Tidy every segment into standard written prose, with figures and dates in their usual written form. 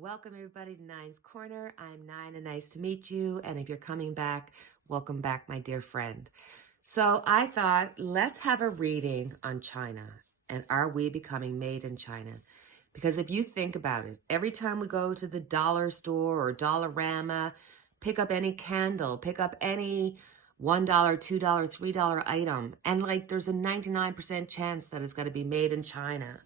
Welcome everybody to Nine's Corner. I'm Nine and nice to meet you. And if you're coming back, welcome back, my dear friend. So I thought, let's have a reading on China and are we becoming made in China? Because if you think about it, every time we go to the dollar store or Dollarama, pick up any candle, pick up any $1, $2, $3 item, and like there's a 99% chance that it's going to be made in China.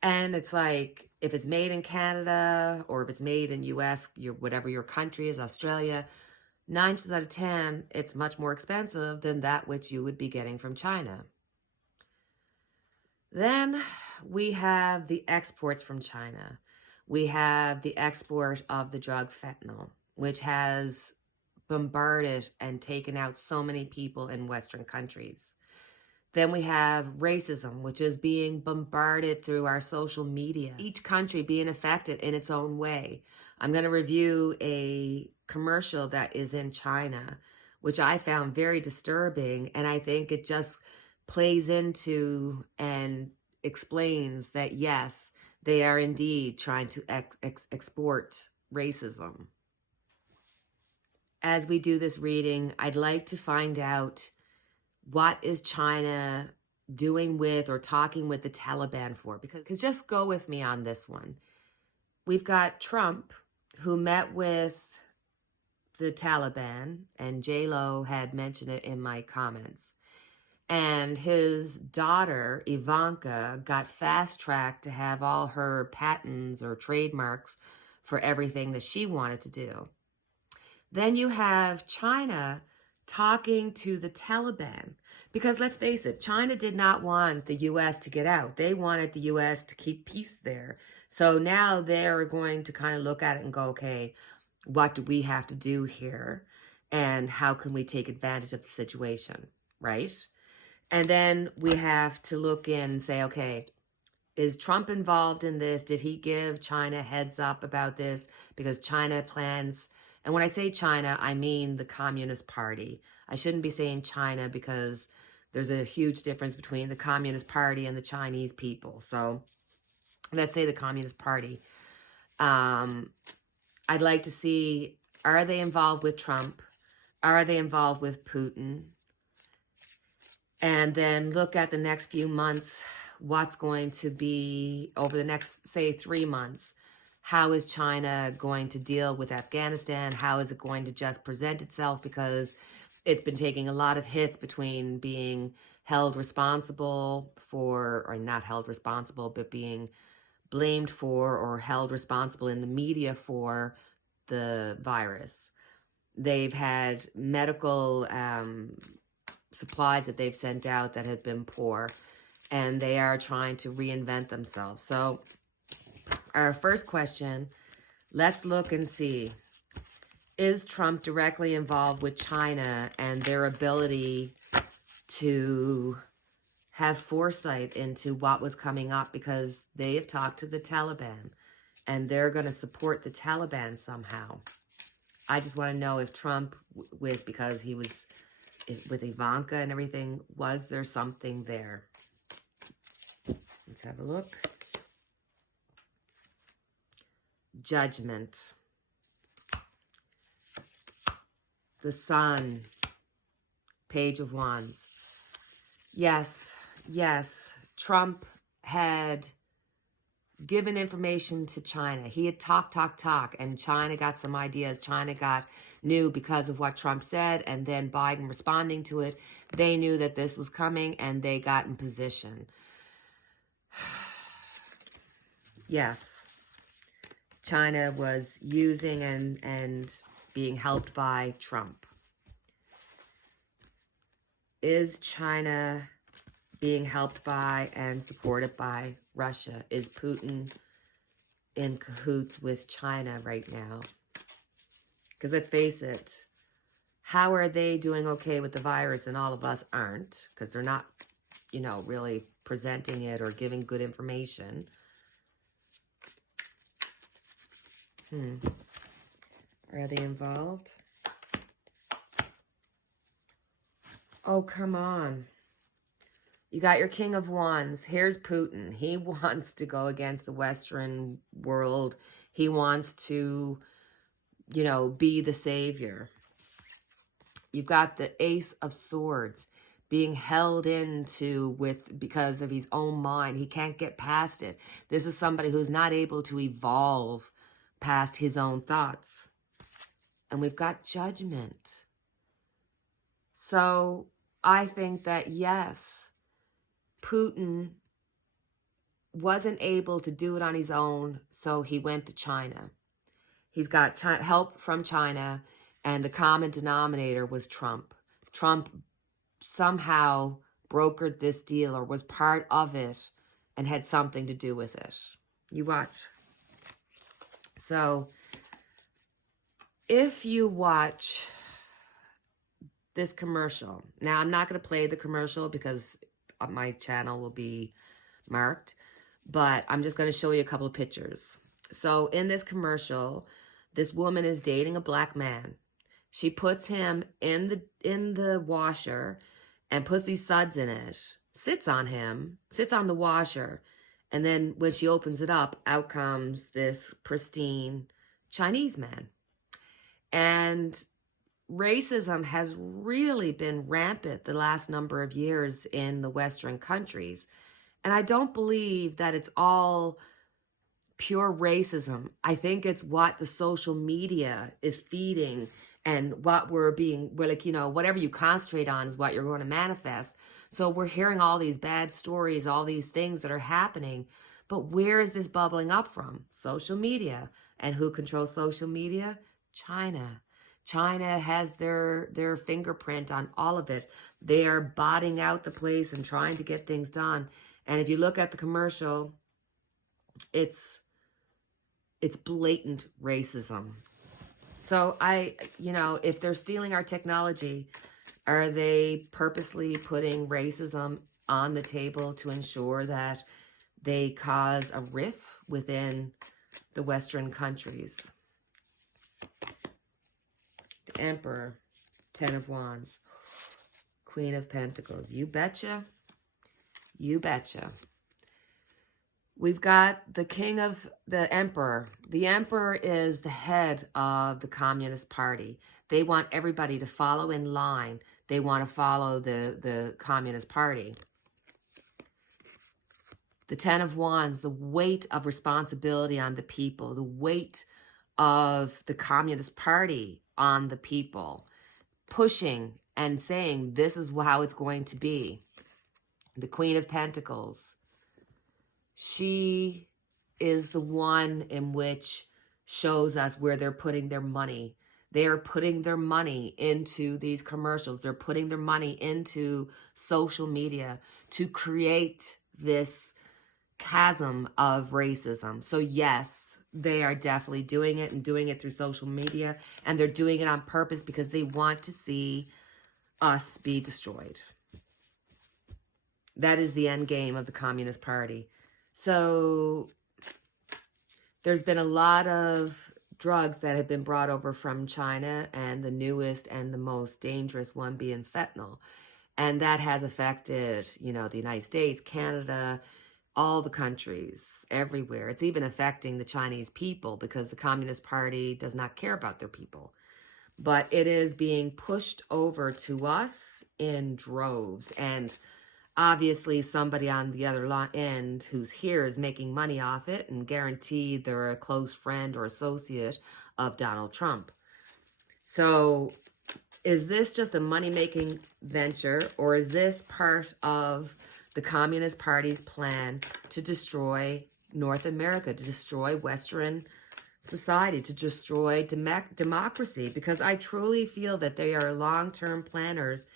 And it's like, if it's made in Canada or if it's made in US, whatever your country is, Australia, 9 times out of 10, it's much more expensive than that which you would be getting from China. Then we have the exports from China. We have the export of the drug fentanyl, which has bombarded and taken out so many people in Western countries. Then we have racism, which is being bombarded through our social media. Each country being affected in its own way. I'm going to review a commercial that is in China, which I found very disturbing. And I think it just plays into and explains that, yes, they are indeed trying to export racism. As we do this reading, I'd like to find out, what is China doing with or talking with the Taliban for? Because just go with me on this one. We've got Trump, who met with the Taliban, and J-Lo had mentioned it in my comments. And his daughter, Ivanka, got fast-tracked to have all her patents or trademarks for everything that she wanted to do. Then you have China talking to the Taliban. Because let's face it, China did not want the U.S. to get out. They wanted the U.S. to keep peace there. So now they're going to kind of look at it and go, okay, what do we have to do here? And how can we take advantage of the situation, right? And then we have to look in and say, okay, is Trump involved in this? Did he give China heads up about this? Because China plans... And when I say China, I mean the Communist Party. I shouldn't be saying China because there's a huge difference between the Communist Party and the Chinese people. So let's say the Communist Party. I'd like to see, are they involved with Trump? Are they involved with Putin? And then look at the next few months, what's going to be over the next, say, 3 months. How is China going to deal with Afghanistan? How is it going to just present itself? Because it's been taking a lot of hits between being held responsible for, or not held responsible, but being blamed for or held responsible in the media for the virus. They've had medical supplies that they've sent out that have been poor, and they are trying to reinvent themselves. So our first question, let's look and see, is Trump directly involved with China and their ability to have foresight into what was coming up? Because they have talked to the Taliban and they're going to support the Taliban somehow. I just want to know if Trump, because he was with Ivanka and everything, was there something there? Let's have a look. Judgment. The Sun. Page of Wands. Yes, Trump had given information to China. He had talk, and China got some ideas. China knew because of what Trump said, and then Biden responding to it. They knew that this was coming, and they got in position. Yes. China was using and being helped by Trump. Is China being helped by and supported by Russia? Is Putin in cahoots with China right now? Because let's face it, how are they doing okay with the virus and all of us aren't? Because they're not, really presenting it or giving good information. Are they involved? Oh, come on. You got your King of Wands. Here's Putin. He wants to go against the Western world. He wants to, be the savior. You've got the Ace of Swords being held into because of his own mind. He can't get past it. This is somebody who's not able to evolve past his own thoughts. And we've got Judgment. So I think that, yes, Putin wasn't able to do it on his own, so he went to China. He's got help from China, and the common denominator was Trump. Trump somehow brokered this deal or was part of it and had something to do with it. You watch. So if you watch this commercial, now I'm not going to play the commercial because my channel will be marked, but I'm just going to show you a couple of pictures. So in this commercial, this woman is dating a black man. She puts him in the washer and puts these suds in it, sits on the washer, and then when she opens it up, out comes this pristine Chinese man. And racism has really been rampant the last number of years in the Western countries. And I don't believe that it's all pure racism. I think it's what the social media is feeding and what whatever you concentrate on is what you're going to manifest. So we're hearing all these bad stories, all these things that are happening. But where is this bubbling up from? Social media. And who controls social media? China. China has their fingerprint on all of it. They are botting out the place and trying to get things done. And if you look at the commercial, it's blatant racism. So if they're stealing our technology, are they purposely putting racism on the table to ensure that they cause a rift within the Western countries? The Emperor, Ten of Wands, Queen of Pentacles. You betcha. You betcha. We've got the the Emperor. The Emperor is the head of the Communist Party. They want everybody to follow in line. They want to follow the Communist Party. The Ten of Wands, the weight of responsibility on the people, the weight of the Communist Party on the people, pushing and saying this is how it's going to be. The Queen of Pentacles. She is the one in which shows us where they're putting their money. They are putting their money into these commercials. They're putting their money into social media to create this chasm of racism. So yes, they are definitely doing it and doing it through social media. And they're doing it on purpose because they want to see us be destroyed. That is the end game of the Communist Party. So there's been a lot of drugs that have been brought over from China, and the newest and the most dangerous one being fentanyl. And that has affected, the United States, Canada, all the countries, everywhere. It's even affecting the Chinese people because the Communist Party does not care about their people. But it is being pushed over to us in droves. And obviously, somebody on the other end who's here is making money off it and guaranteed they're a close friend or associate of Donald Trump. So is this just a money-making venture, or is this part of the Communist Party's plan to destroy North America, to destroy Western society, to destroy democracy? Because I truly feel that they are long-term planners.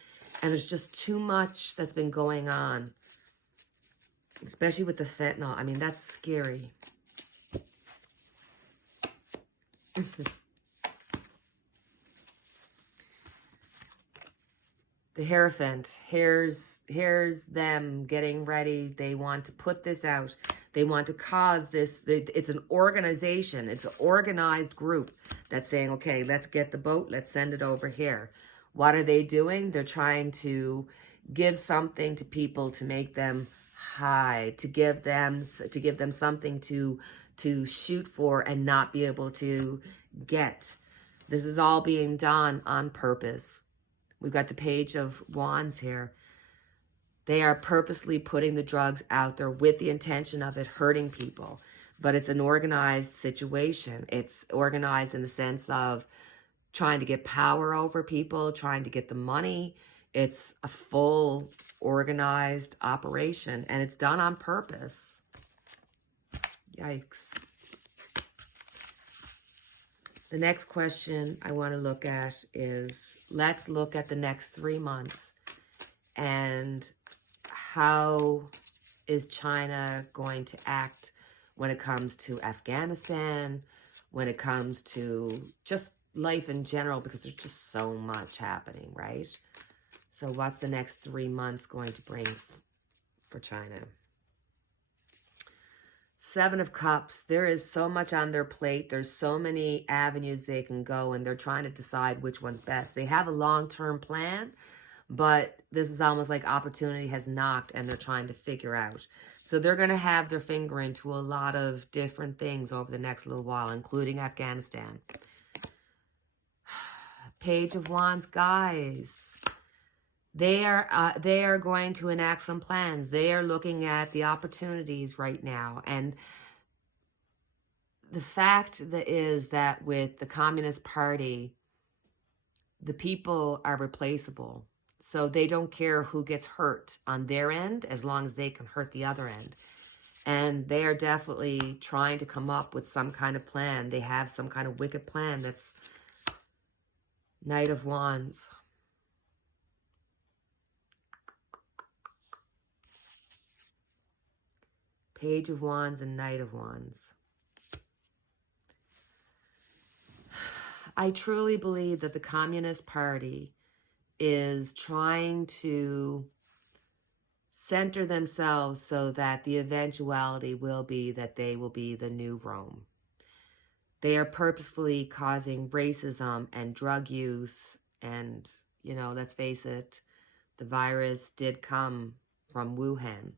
And there's just too much that's been going on, especially with the fentanyl. I mean, that's scary. The Hierophant. Here's them getting ready. They want to put this out. They want to cause this. It's an organization. It's an organized group that's saying, okay, let's get the boat. Let's send it over here. What are they doing? They're trying to give something to people to make them high, to give them something to to shoot for and not be able to get. This is all being done on purpose. We've got the Page of Wands here. They are purposely putting the drugs out there with the intention of it hurting people. But it's an organized situation. It's organized in the sense of trying to get power over people, trying to get the money. It's a full organized operation, and it's done on purpose. Yikes. The next question I want to look at is, let's look at the next 3 months and how is China going to act when it comes to Afghanistan, when it comes to just life in general, because there's just so much happening, right? So what's the next 3 months going to bring for China? Seven of Cups. There is so much on their plate. There's so many avenues they can go, and they're trying to decide which one's best. They have a long-term plan, but this is almost like opportunity has knocked and they're trying to figure out. So they're going to have their finger into a lot of different things over the next little while, including Afghanistan. Page of Wands, guys. They are going to enact some plans. They are looking at the opportunities right now. And the fact that is that with the Communist Party, the people are replaceable. So they don't care who gets hurt on their end as long as they can hurt the other end. And they are definitely trying to come up with some kind of plan. They have some kind of wicked plan that's Knight of Wands. Page of Wands and Knight of Wands. I truly believe that the Communist Party is trying to center themselves so that the eventuality will be that they will be the new Rome. They are purposefully causing racism and drug use. And, you know, let's face it, the virus did come from Wuhan.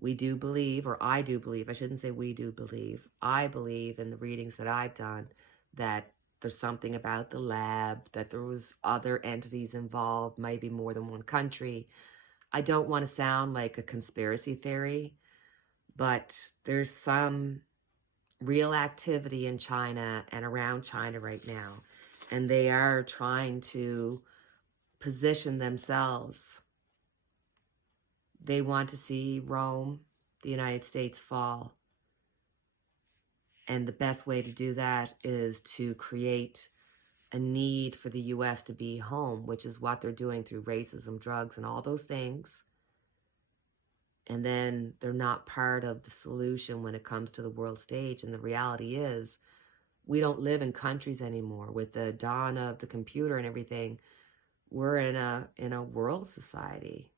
We do believe, or I do believe, I shouldn't say we do believe, I believe in the readings that I've done that there's something about the lab, that there was other entities involved, maybe more than one country. I don't want to sound like a conspiracy theory, but there's some real activity in China and around China right now. And they are trying to position themselves. They want to see Rome, the United States, fall. And the best way to do that is to create a need for the U.S. to be home, which is what they're doing through racism, drugs, and all those things. And then they're not part of the solution when it comes to the world stage. And the reality is, we don't live in countries anymore. With the dawn of the computer and everything, we're in a world society.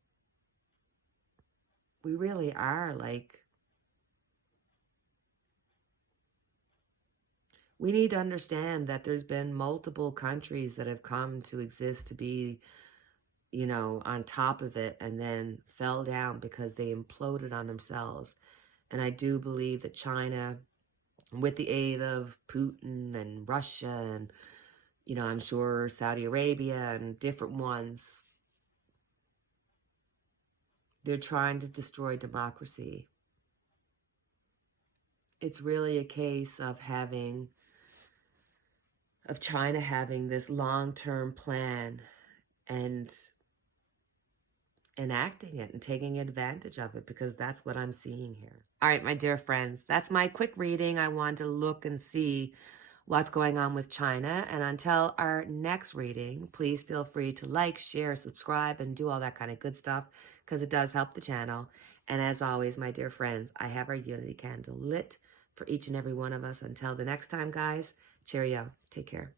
We really are like, we need to understand that there's been multiple countries that have come to exist to be, you know, on top of it and then fell down because they imploded on themselves. And I do believe that China, with the aid of Putin and Russia and, you know, I'm sure Saudi Arabia and different ones, they're trying to destroy democracy. It's really a case of China having this long-term plan and enacting it and taking advantage of it, because that's what I'm seeing here. All right, my dear friends, that's my quick reading. I wanted to look and see what's going on with China. And until our next reading, please feel free to like, share, subscribe, and do all that kind of good stuff, because it does help the channel. And as always, my dear friends, I have our unity candle lit for each and every one of us. Until the next time, guys, cheerio. Take care.